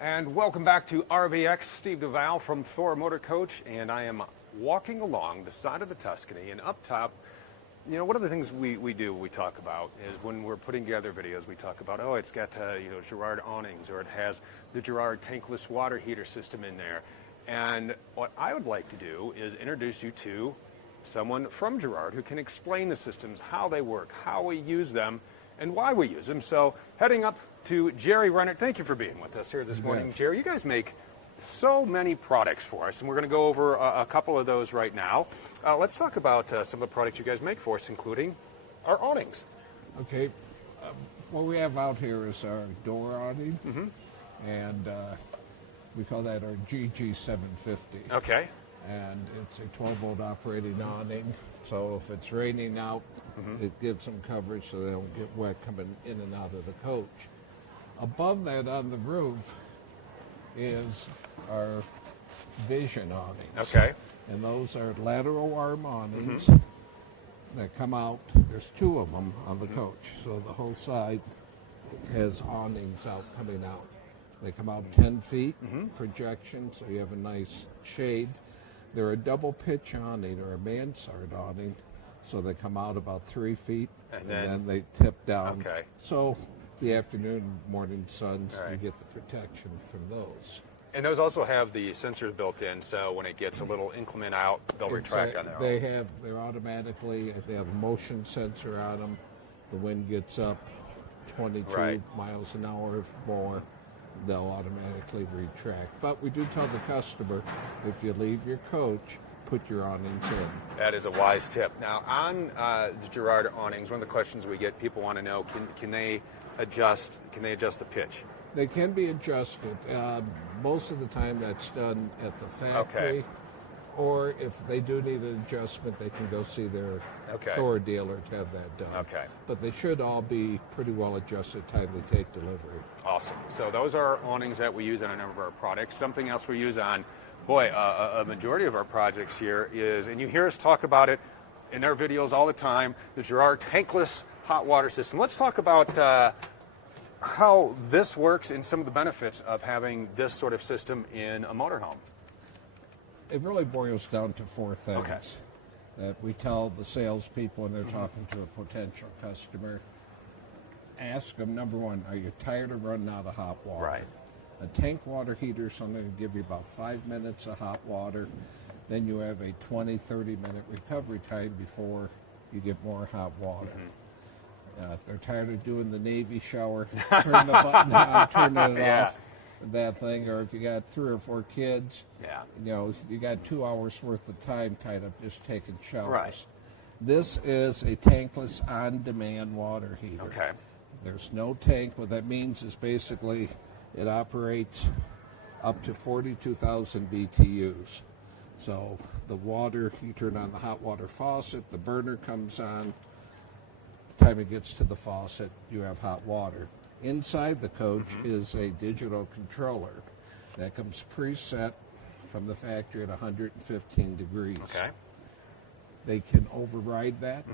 And welcome back to RVX. Steve Duval from Thor Motor Coach, and I am walking along the side of the Tuscany, and up top, you know, one of the things we talk about is when we're putting together videos, we talk about, oh, it's got, Girard awnings, or it has the Girard tankless water heater system in there. And what I would like to do is introduce you to someone from Gerard who can explain the systems, how they work, how we use them, and why we use them. So heading up to Jerry Renner. Thank you for being with us here this morning, Jerry. You guys make so many products for us, and we're going to go over a couple of those right now. Let's talk about some of the products you guys make for us, including our awnings. Okay. What we have out here is our door awning, and we call that our GG750. Okay. And it's a 12-volt operating awning, so if it's raining out, it gives them coverage so they don't get wet coming in and out of the coach. Above that on the roof is our vision awnings. Okay. And those are lateral arm awnings that come out. There's two of them on the coach, so the whole side has awnings out coming out. They come out 10 feet projection, so you have a nice shade. They're a double pitch awning or a mansard awning, so they come out about 3 feet and then they tip down. Okay. So the afternoon, morning suns, you get the protection from those. And those also have the sensors built in, so when it gets a little inclement out, they'll retract on their own. They're automatically, they have a motion sensor on them. The wind gets up 22 miles an hour or more, they'll automatically retract. But we do tell the customer, if you leave your coach, put your awnings in. That is a wise tip. Now, on the Girard awnings, one of the questions we get, people want to know, can they adjust the pitch? They can be adjusted. Most of the time that's done at the factory. Or if they do need an adjustment, they can go see their Thor dealer to have that done. Okay. But they should all be pretty well adjusted time they take delivery. Awesome. So those are awnings that we use on a number of our products. Something else we use on, a majority of our projects here is, and you hear us talk about it in our videos all the time, the Girard tankless hot water system. Let's talk about how this works and some of the benefits of having this sort of system in a motorhome. It really boils down to four things that we tell the salespeople when they're talking to a potential customer. Ask them, number one, are you tired of running out of hot water? Right. A tank water heater is only going to give you about 5 minutes of hot water. Then you have a 20, 30-minute recovery time before you get more hot water. If they're tired of doing the Navy shower, turn the button on, turn it off. That thing, or if you got 3 or 4 kids, you got 2 hours worth of time tied up just taking showers. Right. This is a tankless on-demand water heater. Okay. There's no tank. What that means is basically it operates up to 42,000 BTUs. So the water, you turn on the hot water faucet, the burner comes on. By the time it gets to the faucet, you have hot water. Inside the coach is a digital controller that comes preset from the factory at 115 degrees. Okay. They can override that.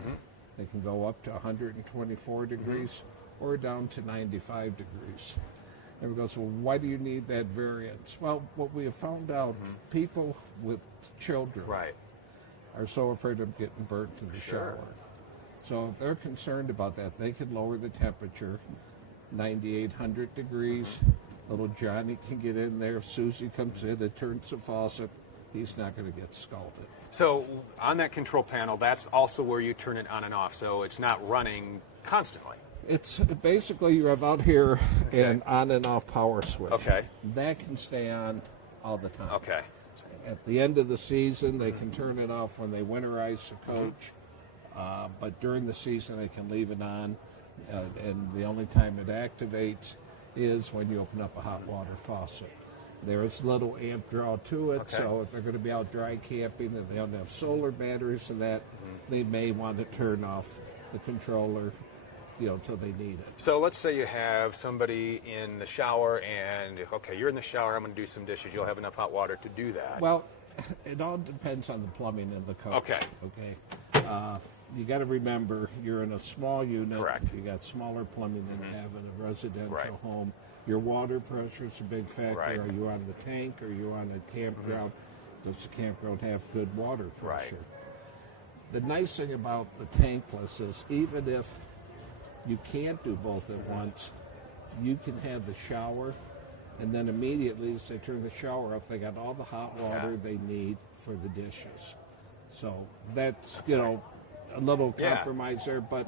They can go up to 124 degrees or down to 95 degrees. Everybody goes, well, why do you need that variance? Well, what we have found out, people with children are so afraid of getting burnt in the shower. So if they're concerned about that, they can lower the temperature 9,800 degrees. Little Johnny can get in there. If Susie comes in and turns the faucet, he's not going to get scalded. So on that control panel, that's also where you turn it on and off, so it's not running constantly. It's basically you have out here an on and off power switch. Okay. That can stay on all the time. Okay. At the end of the season, they can turn it off when they winterize the coach, but during the season, they can leave it on. And the only time it activates is when you open up a hot water faucet. There is a little amp draw to it, so if they're going to be out dry camping and they don't have solar batteries and that, they may want to turn off the controller, until they need it. So let's say you have somebody in the shower and, you're in the shower, I'm going to do some dishes. You'll have enough hot water to do that. Well, it all depends on the plumbing in the coach. Okay. You got to remember, you're in a small unit. Correct. You got smaller plumbing than you have in a residential home. Your water pressure is a big factor. Right. Are you on the tank? Are you on a campground? Does the campground have good water pressure? The nice thing about the tankless is even if you can't do both at once, you can have the shower, and then immediately as they turn the shower off, they got all the hot water they need for the dishes. So that's, you know, a little compromise there, but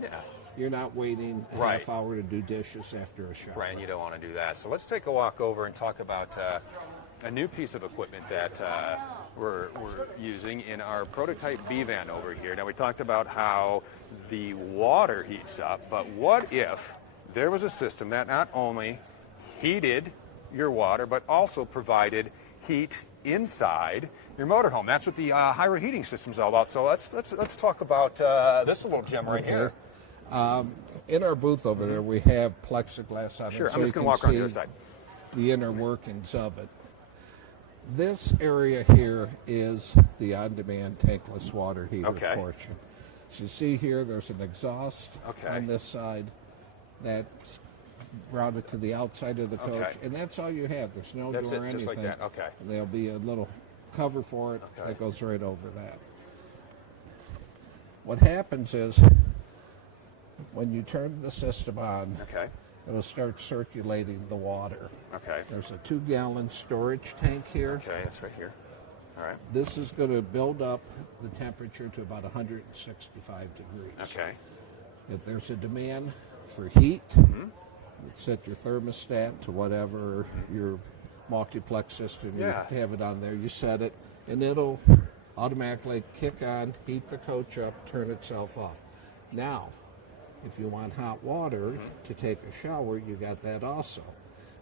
you're not waiting a half hour to do dishes after a shower. Right, and you don't want to do that. So let's take a walk over and talk about a new piece of equipment that we're using in our prototype B-van over here. Now, we talked about how the water heats up, but what if there was a system that not only heated your water, but also provided heat inside your motorhome? That's what the hybrid heating system is all about. So let's talk about this little gem right here. In our booth over there, we have plexiglass on it. Sure, so I'm just going to walk around the other side. The inner workings of it. This area here is the on-demand tankless water heater portion. So you see here, there's an exhaust on this side that's routed to the outside of the coach, and that's all you have. There's no door or anything. Just like that. And there'll be a little cover for it that goes right over that. What happens is when you turn the system on, it'll start circulating the water. There's a 2-gallon storage tank here. That's right here. All right. This is going to build up the temperature to about 165 degrees. If there's a demand for heat, you set your thermostat to whatever your multiplex system you have it on there. You set it, and it'll automatically kick on, heat the coach up, turn itself off. Now, if you want hot water to take a shower, you got that also.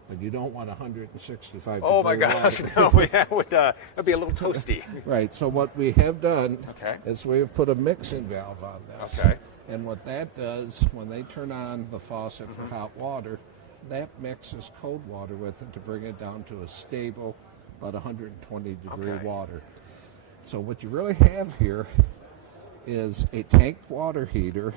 But you don't want 165 Oh my gosh, no, that would be a little toasty. Right, so what we have done is we have put a mixing valve on this. And what that does, when they turn on the faucet for hot water, that mixes cold water with it to bring it down to a stable, about 120 degree water. So what you really have here is a tank water heater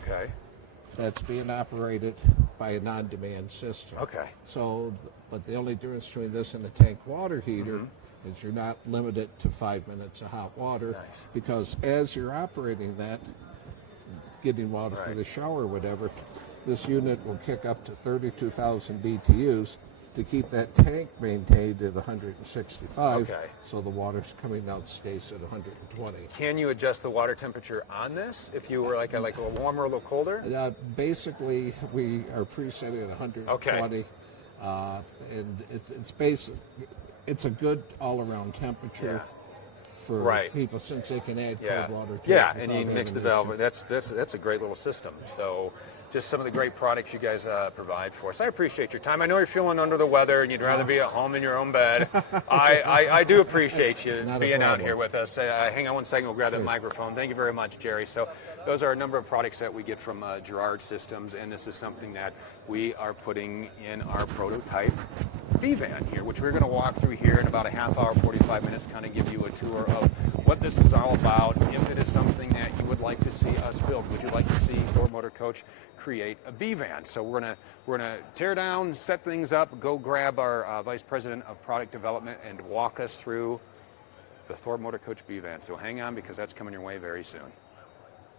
that's being operated by a on-demand system. So, but the only difference between this and a tank water heater is you're not limited to 5 minutes of hot water, because as you're operating that, getting water for the shower or whatever, this unit will kick up to 32,000 BTUs to keep that tank maintained at 165, so the water's coming out stays at 120. Can you adjust the water temperature on this if you were like a little warmer, a little colder? Basically, we are presetting at 120, and it's a good all-around temperature for people, since they can add cold water to it. And you mix the valve. That's a great little system. So just some of the great products you guys provide for us. I appreciate your time. I know you're feeling under the weather and you'd rather be at home in your own bed. I do appreciate you being out here with us. Hang on one second, we'll grab that microphone. Thank you very much, Jerry. So those are a number of products that we get from Girard Systems, and this is something that we are putting in our prototype B-van here, which we're going to walk through here in about a half hour, 45 minutes, kind of give you a tour of what this is all about. If it is something that you would like to see us build, would you like to see Thor Motor Coach create a B-van? So we're gonna tear down, set things up, go grab our Vice President of Product Development and walk us through the Thor Motor Coach B-van. So hang on, because that's coming your way very soon.